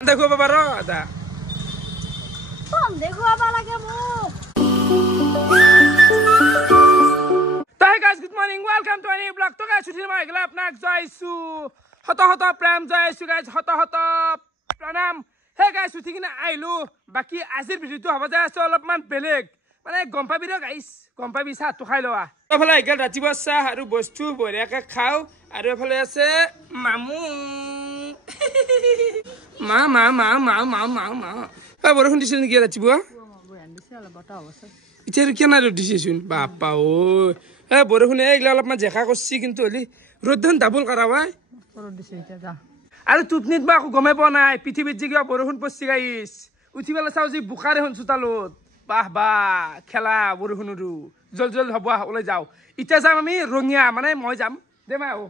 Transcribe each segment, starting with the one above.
দেখুৱাব পাৰ এটা দেখুৱাব লাগে মোক তাই guys good morning welcome to any blog তো গাইজ উঠি মই গলা আপোনাক জয়ছো হত হত প্ৰেম জয়ছো গাইজ হত হত প্ৰণাম হে গাইজ উঠি কিনে আইলো বাকি আজিৰ ভিডিওটো হ'ব যায় আছে অলপমান বেলেগ মানে গম পাবি ৰ গাইজ গম পাবি চাহটো খাই লোৱা এফালে একেল ৰাতিপুৱা চাহ আৰু বস্তু বঢ়িয়াকে খাও আৰু এফালে আছে মামু মা মা মা মা মা মা মা বৰষুণ দিছিল নেকি ৰাতিপুৱা এতিয়া কিয় নাই ৰ'দ দিছেচোন বাপা অ বৰষুণে এইগিলা অলপমান জেকা কৰিছে কিন্তু হলি ৰ'দখন ডাবল কৰা হয় আৰু টুপনিত মই আকৌ গমে পোৱা নাই পৃথিৱীত যে কিবা বৰষুণ পৰছি গাইছ উঠি পেলাই চাওঁ যে বোকা দেখোন চোতালত বাহ বাহ খেলা বৰষুণৰো জল জল হ'ব ওলাই যাওঁ এতিয়া যাম আমি ৰঙিয়া মানে মই যাম দে মাই আহো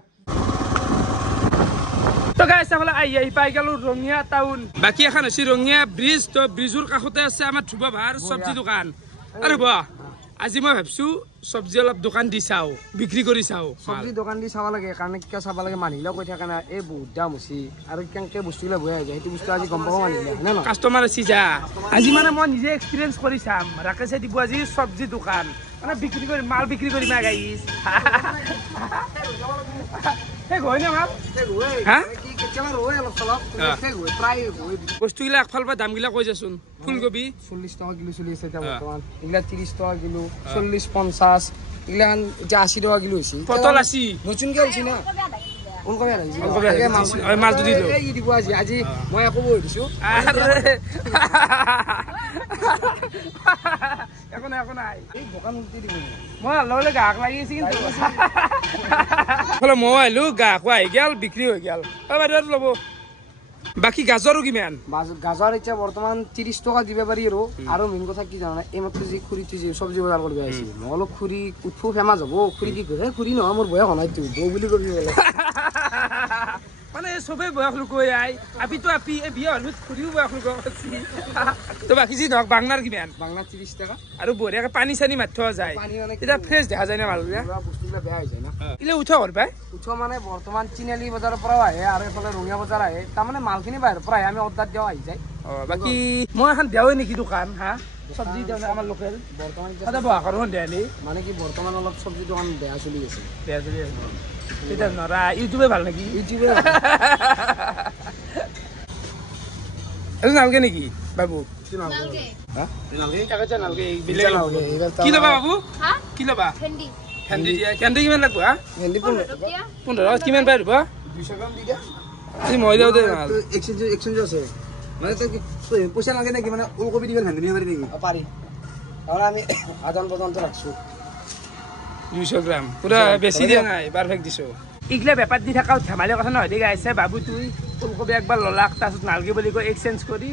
তো গাইছ এফালে আহি পাই গেলো ৰঙিয়া টাউন বাকী এখন হৈছে ৰঙিয়া ব্ৰিজ তো ব্ৰিজৰ কাষতে আছে আমাৰ ধ্ৰুৱ ভাৰ চব্জি দোকান আৰু বাহ আজি মই ভাবছো চব্জি অলপ দোকান দি চাও বিক্ৰী কৰি চাও চব্জি দোকান দি চাব লাগে কাৰণ কিয় চাব লাগে মানুহবিলাক কৈ থাকে না এই বহুত দাম হৈছে আৰু কেনেকৈ বস্তুবিলাক বৈ যায় সেইটো বস্তু আজি গম পাব মানুহবিলাক হয় না কাষ্টমাৰ আছে যা আজি মানে মই নিজে এক্সপিৰিয়েঞ্চ কৰি চাম ৰাকেশে দিব আজি চব্জি দোকান মানে বিক্ৰী কৰি মাল বিক্ৰী কৰি মা গাইছ বস্তুগিলা একফালৰ পৰা দামগিলা কৈ যাচোন ফুলকবি 40 টকা কিলো চলি আছে এতিয়া বৰ্তমান এইগিলা 30 টকা কিলো 40 50 এইগিলা এতিয়া 80 টকা কিলো হৈছে পটল 80 নতুনকে হৈছে না মালটো দি দিব আজি মই আকৌ বহি দিছো একো নাই এই দোকান উল্টি দিব মই ললে গাহক লাগি আছে কিন্তু মই আহিলো গাহক আহি গেল বিক্ৰী হৈ গেল বাইদেউ ল'ব বাকী গাজৰো কিমান গাজৰ এতিয়া বৰ্তমান 30 টকা দিব পাৰি আৰু মেইন কথা কি জানা এইমাত্ৰ যি খুৰীটো যি চব্জি বজাৰ কৰিব আহিছিল মই অলপ খুৰী উঠো ফেমাছ হ'ব খুৰী কি কৰে খুৰী নহয় মোৰ বয়স নাইতো বৌ বুলি কবি মানে সবে বয়স লুকৈ আই আপিতো আপি এ বিয়া হল খুৰিও বয়স লুক তো বাকি যি নক বাংলাৰ কিমান বাংলা 30 টাকা আৰু বঢ়িয়াকে পানী চানি মাৰি থোৱা যায় এটা ফ্ৰেছ দেখা যায় না মালবিলাক বস্তুবিলাক বেয়া হৈ যায় না ইলে উঠা কৰ পাই উঠোৱা মানে বৰ্তমান চিনালি বজাৰৰ পৰা আহে আৰু এফালে ৰঙিয়া বজাৰ আহে তাৰমানে মালখিনি বাহিৰৰ পৰা আহে আমি অৰ্ডাৰ দিও আহি যায় বাকি মই এখন দেওৱে নেকি দোকান হা চব্জি দেও আমাৰ লোকেল বৰ্তমান এটা বহা কৰো দেয়ালি মানে কি বৰ্তমান অলপ চব্জি দোকান বেয়া চলি আছে এটা নৰা ইউটিউবে ভাল নেকি ইউটিউবে এইটো নালগে নেকি বাবু কি ল'বা বাবু কি ল'বা ভেন্দি ভেন্দি কিমান লাগব হা ভেন্দি 15 কিমান পাই দিব 200 গ্ৰাম দি দিয়া আজি মই দেও দে মাল এক্সচেঞ্জ আছে মানে পইচা লাগে নেকি মানে ওলকবি দিবেন ভেন্দি নিব পাৰি নেকি পাৰি আৰু আমি আদান প্ৰদান ৰাখছো 200 গ্ৰাম পুরা বেশি দিয়া নাই পারফেক্ট দিছো ইগলা ব্যাপার দি থাকা ধেমালি কথা নহয় দেই গাইছে বাবু তুই ফুলকবি একবার ললাক তাছত নালগে বলি কই এক্সচেঞ্জ কৰি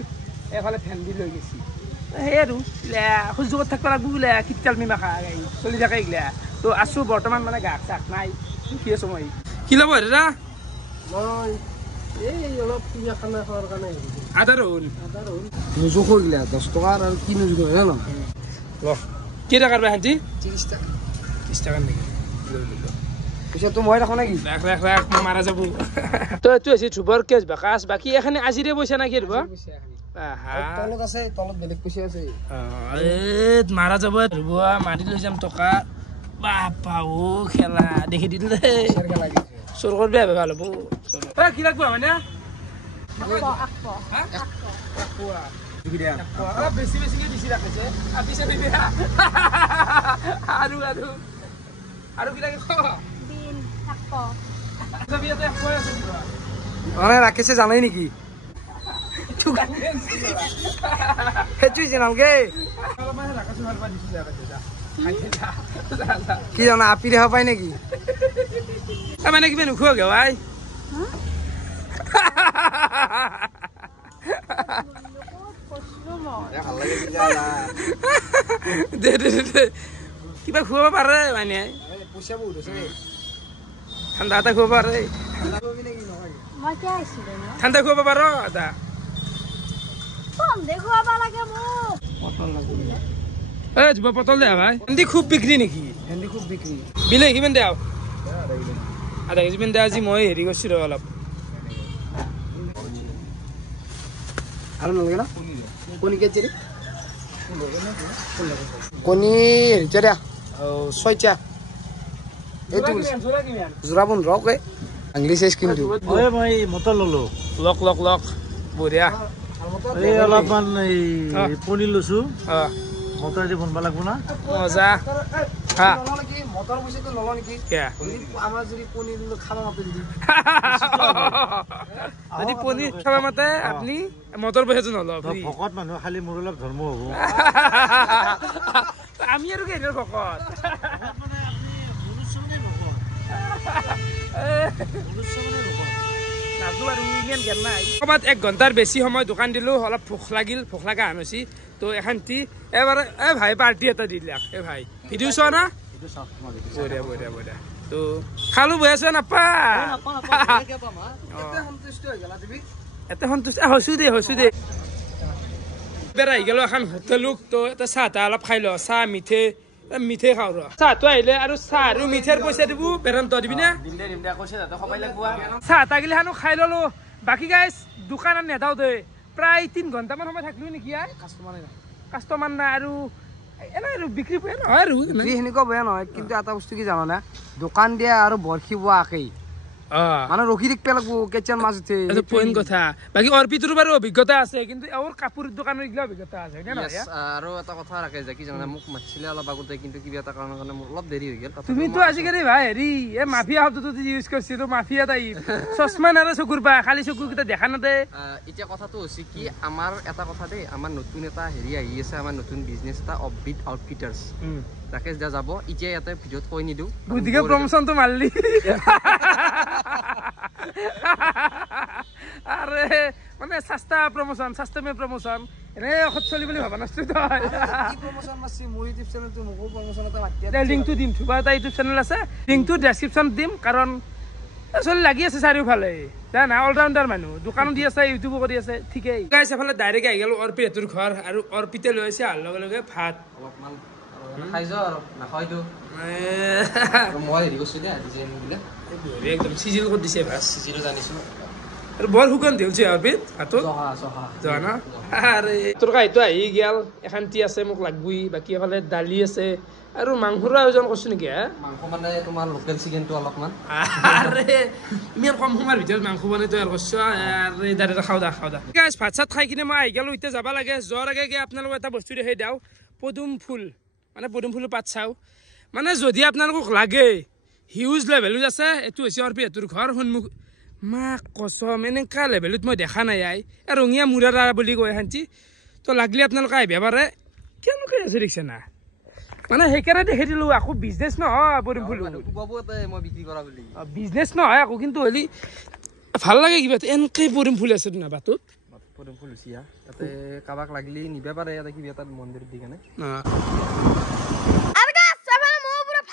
এফালে ভেন্দি লৈ গেছি হে আৰু সুযোগত থাকবা লাগবো বলে কিটাল মিমা খা গাই চলি থাকে ইগলা তো আছো বর্তমান মানে গাক চাক নাই কি আছে মই কি লব হেৰা মই এই অলপ কিয়া খানা খাওয়ার কারণে আদারুন নুজুক হইলা 10 টাকা আর কি নুজুক হয় না ল কি টাকার ভেন্দি 30 টাকা 30 টাকা নেকি পইচা তো মই রাখো নাকি রাখ মারা যাব তো তুই আছে ধ্ৰুৱৰ কেছ বাকাস বাকি এখানে আজিৰে পইচা নাকি ধ্ৰুৱ তলত আছে তলত বেলেগ পইচা আছে এ মাৰা যাব ধ্ৰুৱ মাটি লৈ যাম টকা বাপা ও খেলা দেখি দিল দে চৰকৰ বেয়া ভাল হ'ব কি লাগব মানে বেছি বেছিকে দিছি ৰাখিছে আৰু কি লাগে মানে রাকেশে জানাই নাকি সেইটোই জানালগে কি জানা আপি দেখা পাই নাকি মানে কিবা নুখুৱা গে ভাই কিবা খুৱাব পাৰে মানে পইচা বহুত আছে ঠাণ্ডা এটা খুৱাব পাৰে ঠাণ্ডা খুৱাব পাৰ এটা দেখুৱাব লাগে মোক পটল দে ভাই ভেন্দি খুব বিক্ৰী নেকি ভেন্দি খুব বিক্ৰী বিলাহী কিমান দে আধা কেজি মান দে আজি মই হেৰি কৰিছো অলপ আৰু নালাগে না কণী কেজি কণী হেৰিটা দিয়া 6টা এইটো যোৰা 15 কে আংলি সাইজ কিন্তু মই মটৰ ললো লক লক লক বঢ়িয়া এই অলপমান এই পনীৰ লৈছো মটৰ দি বনবা লাগব না মজা হা কি মটৰ পইচাটো ললো নেকি কে আমাৰ যদি পনীৰ খাব মাতে যদি পনীৰ খাব মাতে আপুনি মটৰ পইচাটো নলব ভকত মানুহ খালি মোৰ অলপ ধৰ্ম হ'ব আমি আৰু কেইটাৰ ভকত ক'ৰবাত 1 ঘণ্টাৰ বেছি সময় দোকান দিলো অলপ ভোক লাগিল ভোক লগা হান হৈছি তো এখানটি এবাৰ ভাই পাৰ্টি এটা দি দিলাক ভাই ভিডিঅ' চোৱা না বঢ়িয়া বঢ়িয়া বঢ়িয়া তো খালো বহি আছো নাপা এতে সন্তুষ্ট হৈছো দে এবাৰ আহি গেলো এখন হোটেলক তো এটা চাহ তাহ অলপ খাই ল চাহ মিঠে খাওঁ ৰ চাহটো আহিলে আৰু চাহ আৰু মিঠেৰ পইচা দিব বেৰন্ত দিবি না চাহ তাহ গিলা খানো খাই ললো বাকী গাইজ দোকানত নেদাও দে প্ৰায় 3 ঘণ্টামান সময় থাকিলো নেকি কাষ্টমাৰ নাই আৰু এনে আৰু বিক্ৰী পোৱা নহয় আৰু সেনেকুৱা বেয়া নহয় কিন্তু এটা বস্তু কি জানানে দোকান দিয়া আৰু বৰশী বোৱা একেই মানে ৰখি থাকিব লাগব কেচান মাছ উঠে পইণ্ট কথা বাকী অৰ্পিতৰ বাৰু অভিজ্ঞতা আছে কিন্তু এওঁৰ কাপোৰ দোকানৰ এইগিলা অভিজ্ঞতা আছে আৰু এটা কথা ৰাখে যে কি জানা মোক মাতিছিলে অলপ আগতে কিন্তু কিবা এটা কাৰণৰ কাৰণে মোৰ অলপ দেৰি হৈ গ'ল তুমিতো আজিকালি ভাই হেৰি এই মাফিয়া শব্দটো ইউজ কৰিছিলো মাফিয়া টাইপ চশমা নাৰে চকুৰ পা খালি চকুৰ কেইটা দেখা নাদে এতিয়া কথাটো হৈছে কি আমাৰ এটা কথা দেই আমাৰ নতুন এটা হেৰি আহি আছে আমাৰ নতুন বিজনেছ এটা অফবিট আউটফিটাৰ্ছ তাকে যা যাব এতিয়া ইয়াতে ভিডিঅ'ত কৈ নিদিওঁ বুদ্ধিকে প্ৰমোচনটো মাৰলি আৰে মানে সস্তা প্ৰমোচন সস্তামে প্ৰমোচন এনে ঔষধ চলি বুলি ভাবা নাছিলো তই কি প্ৰমোচন মাছি মোৰ ইউটিউব চেনেলটো মোকো প্ৰমোচন এটা মাতি লিংকটো দিম থুবা এটা ইউটিউব চেনেল আছে লিংকটো ডেছক্ৰিপশ্যন দিম কাৰণ চলি লাগি আছে চাৰিওফালে জানা অলৰাউণ্ডাৰ মানুহ দোকানো দি আছে ইউটিউবো কৰি আছে ঠিকেই গাইছ এফালে ডাইৰেক্ট আহি গ'লো অৰ্পিতৰ ঘৰ আৰু অৰ্পিতে লৈ আছে আহাৰ লগে লগে ভাত অলপমান খাই যাওঁ আৰু নাখায়তো মই হেৰি কৰিছোঁ দে ডিজাইন বিলাক একদম চিজিল কৰি দিছে ভাত চিজিলো জানিছোঁ আৰু বৰ শুকান দিছে অৰ্পিত ভাতত যোৱা না আৰে তোৰ কাহিটো আহি গেল এখানটি আছে মোক লাগবই বাকী এফালে দালি আছে আৰু মাংসৰো আয়োজন কৰিছো নেকি মাংস মানে তোমাৰ লোকেল চিকেনটো অলপমান আৰে ইমান কম সময়ৰ ভিতৰত মাংস বনাই তৈয়াৰ কৰিছো আৰে দাদা খাওঁ দা গাইছ ভাত চাত খাই কিনে মই আহি গেলো এতিয়া যাব লাগে যোৱাৰ আগে আপোনালোকক এটা বস্তু দেখাই দিওঁ পদুম ফুল মানে পদুম ফুলৰ পাত চাওঁ মানে যদি আপোনালোকক লাগে হিউজ লেভেলত আছে এইটো হৈছে অৰ্পিতৰ ঘৰ সন্মুখ মা কচম এনেকুৱা লেভেলত মই দেখা নাই ৰঙীয়া মুৰাৰা বুলি কয় শান্তি তো লাগিলে আপোনালোকে আহিব পাৰে কেনেকৈ আছে দেখিছে না মানে সেইকাৰণে দেখি দিলোঁ আকৌ বিজনেছ নহয় পদুম ফুল মই বিক্ৰী কৰা বুলি বিজনেছ নহয় আকৌ কিন্তু হ'লে ভাল লাগে কিবা এনেকৈ পদুম ফুল আছে নাবাটোত পদুম ফুল হৈছে ইয়াতে কাৰোবাক লাগিলে নিব পাৰে ইয়াতে কিবা এটা মন্দিৰত দি কেনে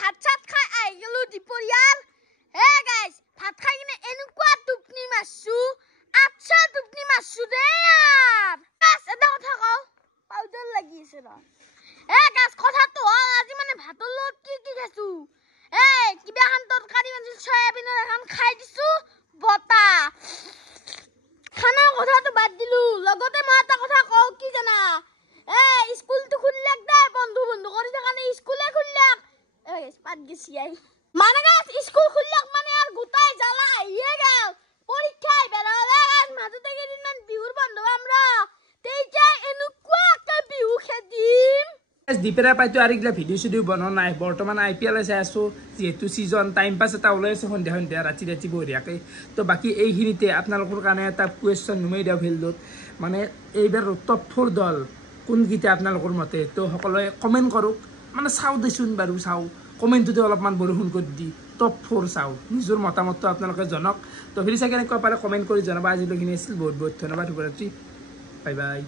ভাত চাত খাই আহি গলো দুপৰীয়াৰ হে গাইছ ভাত খাই কিনে এনেকুৱা টোপনি মাৰছো আচ্ছা টোপনি মাৰছো দে यार গাছ এটা কথা কও পাউডাৰ লাগি আছে ৰ গাছ কথাটো হ'ল আজি মানে ভাতৰ লগত কি খাইছো কিবা খান তৰকাৰী মানে সয়াবিনৰ এখন খাই দিছো বতা খানা কথাটো বাদ দিলো লগতে মই এটা কথা কও কি জানা স্কুলটো খুললাক দে বন্ধু কৰি থাকানে স্কুলে খুললাক পাত গেছি মানে গাছ স্কুল খুললাক মানে আর গোটাই জ্বালা আহিয়ে গেল পরীক্ষায় বেড়ালে মাজতে কেইদিনমান বিহুর বন্ধ আমরা তেইটা এনেকুৱাকে বিহু খেদিম দীপেৰা পাইতো আৰু এইগিলা ভিডিঅ' চিডিঅ' বনোৱা নাই বৰ্তমান IPL চাই আছোঁ যিহেতু ছিজন টাইম পাছ এটা ওলাই আছে সন্ধিয়া ৰাতি বঢ়িয়াকৈ তো বাকী এইখিনিতে আপোনালোকৰ কাৰণে এটা কুৱেশ্যন নুমাই দিওঁ ফিল্ডত মানে এইবাৰ টপ 4 দল কোনকেইটা আপোনালোকৰ মতে তো সকলোৱে কমেণ্ট কৰক মানে চাওঁ দেচোন বাৰু চাওঁ কমেণ্টটোতে অলপমান বৰষুণ কৰি দি টপ 4 চাওঁ নিজৰ মতামতটো আপোনালোকে জনাওক তো ভিডিঅ' চাই কেনেকুৱা পালে কমেণ্ট কৰি জনাব আজিলৈকে আছিল বহুত বহুত ধন্যবাদ শুভৰাত্ৰি বাই বাই